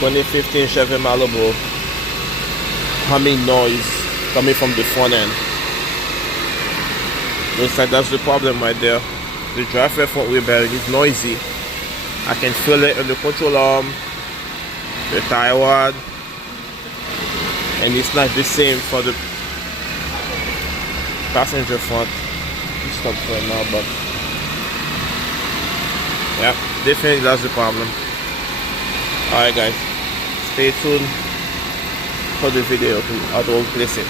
2015 Chevy Malibu, humming noise coming from the front end. Looks like that's the problem right there. The driver front wheel bearing is noisy. I can feel it in the control arm, the tire rod, and it's not the same for the passenger front. Stop for now, but yeah, definitely that's the problem. Alright guys, stay tuned for the video to how to replace it.